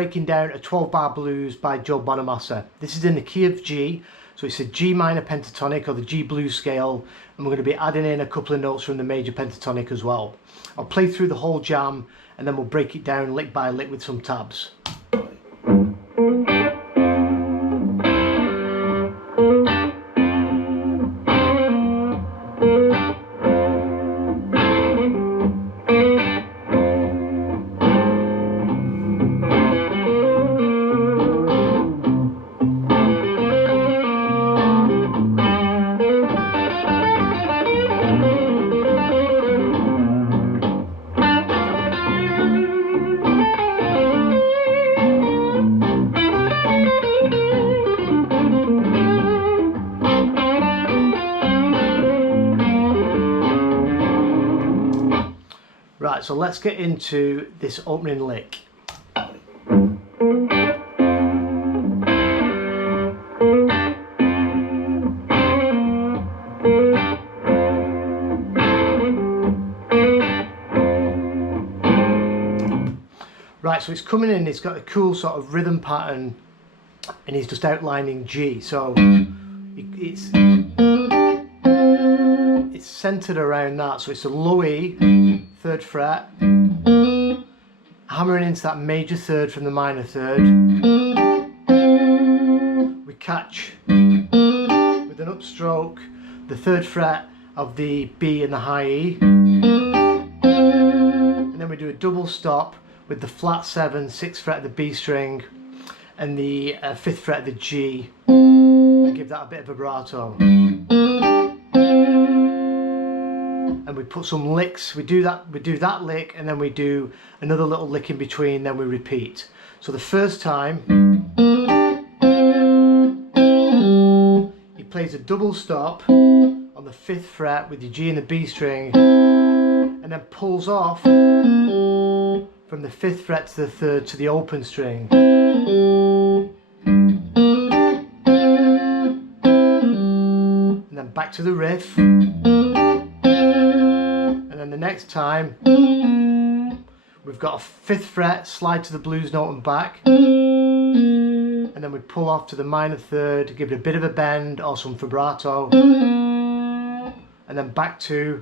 breaking down a 12-bar blues by Joe Bonamassa. This is in the key of G, so it's a G minor pentatonic or the G blues scale, and we're going to be adding in a couple of notes from the major pentatonic as well. I'll play through the whole jam and then we'll break it down lick by lick with some tabs. Right, so let's get into this opening lick. Right, so it's coming in, it's got a cool sort of rhythm pattern and he's just outlining G, so it's centered around that, so it's a low E, 3rd fret, hammering into that major 3rd from the minor 3rd. We catch with an upstroke the 3rd fret of the B and the high E, and then we do a double stop with the flat 7, 6th fret of the B string and the 5th fret of the G, and give that a bit of vibrato. And we put some licks, we do that lick, and then we do another little lick in between, then we repeat. So the first time he plays a double stop on the 5th fret with the G and the B string, and then pulls off from the 5th fret to the 3rd to the open string. And then back to the riff. And then the next time we've got a 5th fret, slide to the blues note and back, and then we pull off to the minor 3rd, give it a bit of a bend or some vibrato, and then back to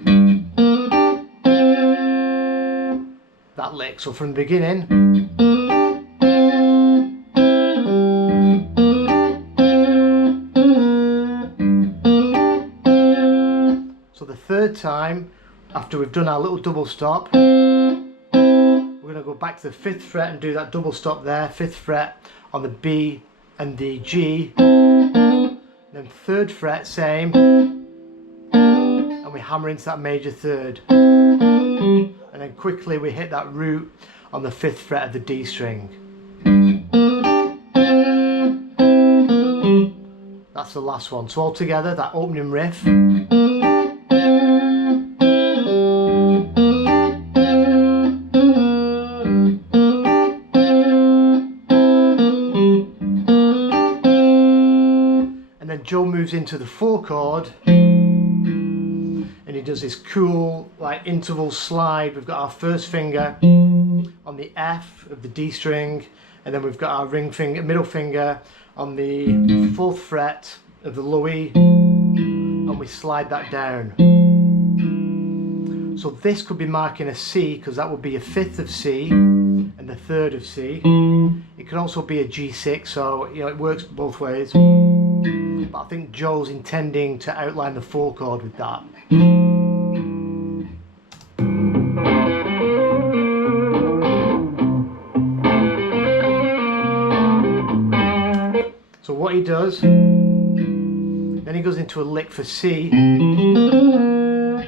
that lick. So from the beginning, so the 3rd time, after we've done our little double stop, we're going to go back to the 5th fret and do that double stop there, 5th fret on the B and the G, then 3rd fret same, and we hammer into that major 3rd, and then quickly we hit that root on the 5th fret of the D string. That's the last one. So all together, that opening riff. And then Joe moves into the 4 chord and he does this cool like interval slide. We've got our first finger on the F of the D string, and then we've got our ring finger, middle finger on the 4th fret of the low E, and we slide that down. So this could be marking a C, because that would be a 5th of C and the 3rd of C. It could also be a G6, so you know it works both ways. But I think Joe's intending to outline the 4 chord with that. So what he does, then he goes into a lick for C, and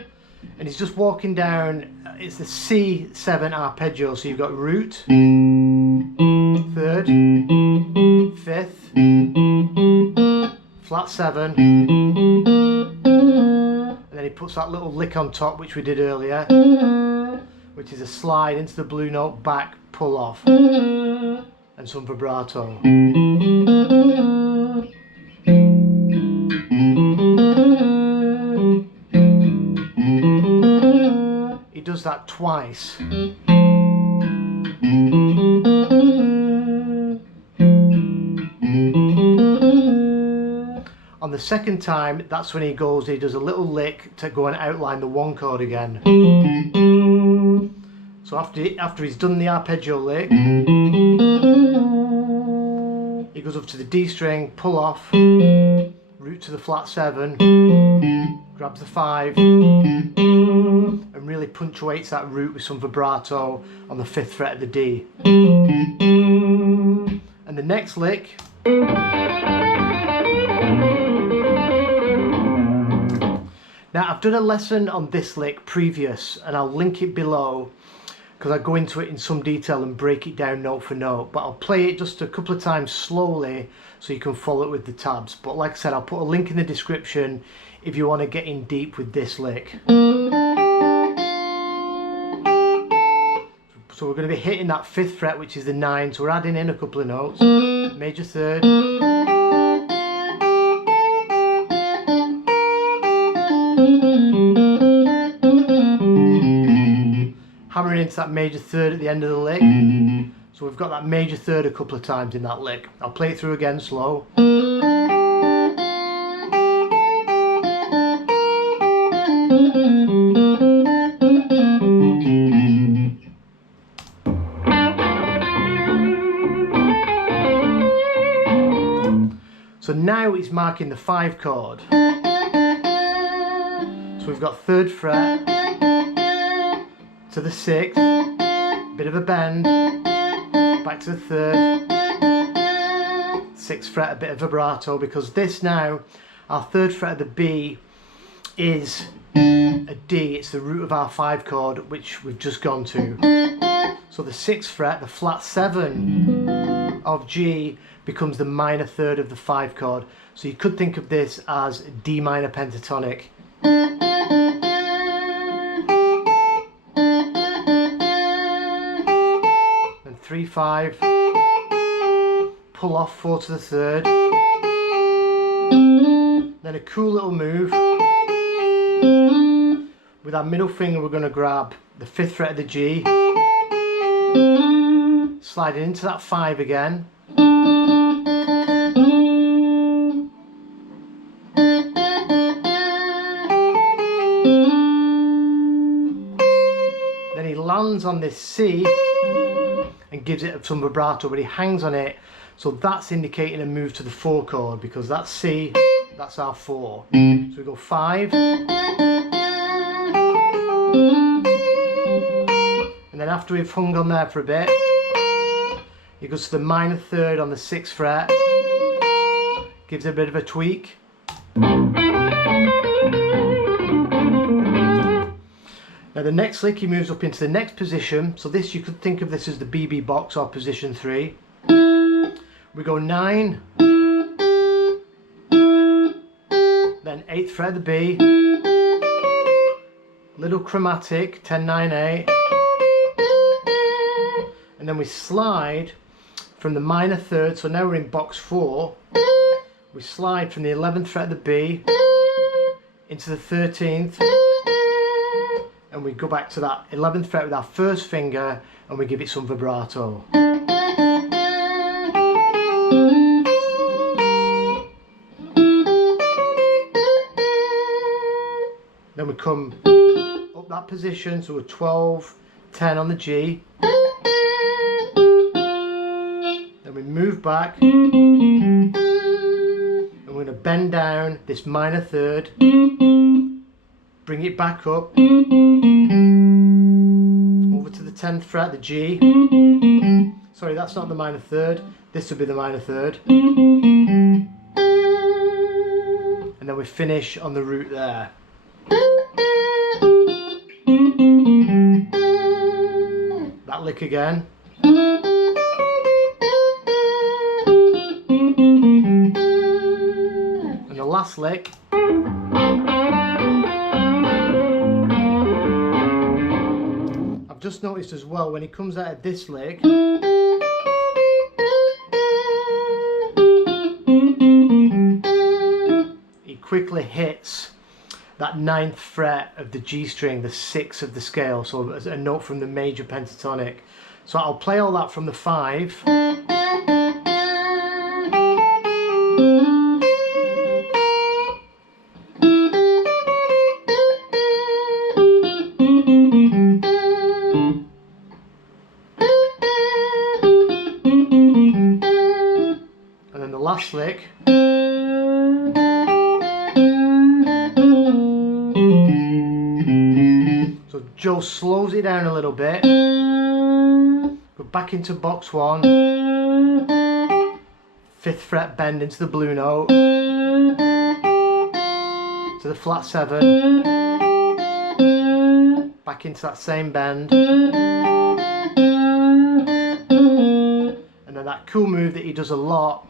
he's just walking down, it's the C7 arpeggio, so you've got root, 3rd, 5th, flat 7, and then he puts that little lick on top which we did earlier, which is a slide into the blue note, back, pull off, and some vibrato. He does that twice. second time, that's when he does a little lick to go and outline the 1 chord again. So after he's done the arpeggio lick, he goes up to the D string, pull off, root to the flat 7, grabs the 5, and really punctuates that root with some vibrato on the 5th fret of the D. And the next lick, now I've done a lesson on this lick previous, and I'll link it below because I go into it in some detail and break it down note for note, but I'll play it just a couple of times slowly so you can follow it with the tabs. But like I said, I'll put a link in the description if you want to get in deep with this lick. So we're going to be hitting that 5th fret, which is the 9, so we're adding in a couple of notes. Major 3rd, hammering into that major 3rd at the end of the lick. So we've got that major 3rd a couple of times in that lick. I'll play it through again slow. So now it's marking the 5 chord. So we've got 3rd fret to the 6th, bit of a bend, back to the 3rd, 6th fret, a bit of vibrato, because this now, our 3rd fret of the B is a D, it's the root of our 5 chord, which we've just gone to. So the 6th fret, the flat 7 of G, becomes the minor 3rd of the 5 chord. So you could think of this as D minor pentatonic. And 3, 5, pull off 4 to the 3rd, then a cool little move. With our middle finger we're going to grab the 5th fret of the G, slide it into that 5 again, then he lands on this C and gives it some vibrato, but he hangs on it, so that's indicating a move to the 4 chord, because that's C, that's our 4. So we go 5, and then after we've hung on there for a bit, he goes to the minor 3rd on the 6th fret, gives it a bit of a tweak. Now the next lick he moves up into the next position, so this, you could think of this as the BB box or position 3. We go 9, then 8th fret of the B, little chromatic, 10, 9, 8, and then we slide from the minor 3rd, so now we're in box 4, we slide from the 11th fret of the B into the 13th, and we go back to that 11th fret with our 1st finger and we give it some vibrato. Then we come up that position, so we're 12, 10 on the G. Then we move back and we're going to bend down this minor 3rd, bring it back up over to the 10th fret, the G. Sorry, that's not the minor 3rd, this would be the minor 3rd. And then we finish on the root there. That lick again. And the last lick. I've just noticed as well, when he comes out of this lick, he quickly hits that 9th fret of the G string, the 6th of the scale, so as a note from the major pentatonic. So I'll play all that from the 5. fast lick. So Joe slows it down a little bit. Go back into box 1. 5th fret bend into the blue note. To the flat 7. Back into that same bend. And then that cool move that he does a lot.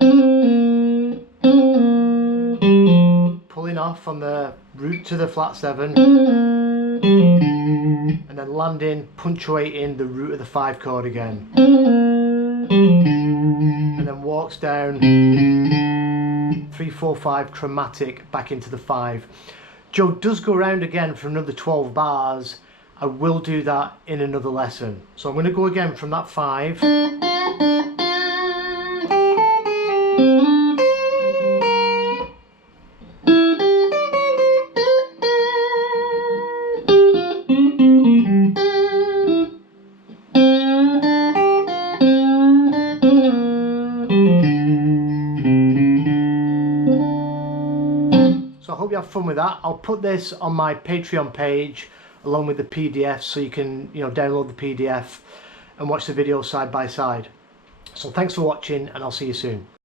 Pulling off on the root to the flat 7. And then landing, punctuating the root of the 5 chord again. And then walks down 3, 4, 5 chromatic back into the 5. Joe does go around again for another 12 bars. I will do that in another lesson. So I'm going to go again from that 5. So I hope you have fun with that. I'll put this on my Patreon page along with the PDF, so you can download the PDF and watch the video side by side. So thanks for watching, and I'll see you soon.